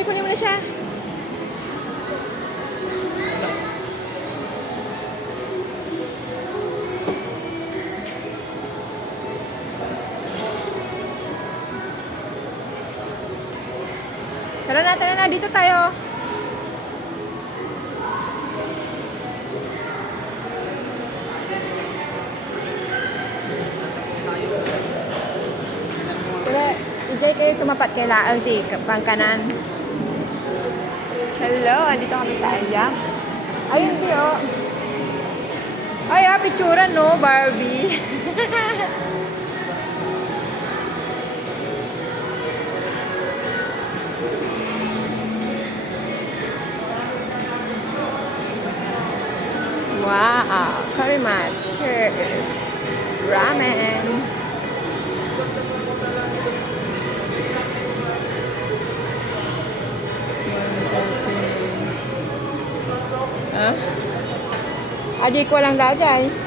Barbie, kunin mo na siya. Tara na, dito tayo. Tara, ijay kayo tumapat kay Laang, di, pangkanan. Hello, andito kami sa Ayam. Ayun, di, oh. Ay, picturean, no, Barbie. Wow, Karimat Church Ramen. Adik ko lang daw dyan.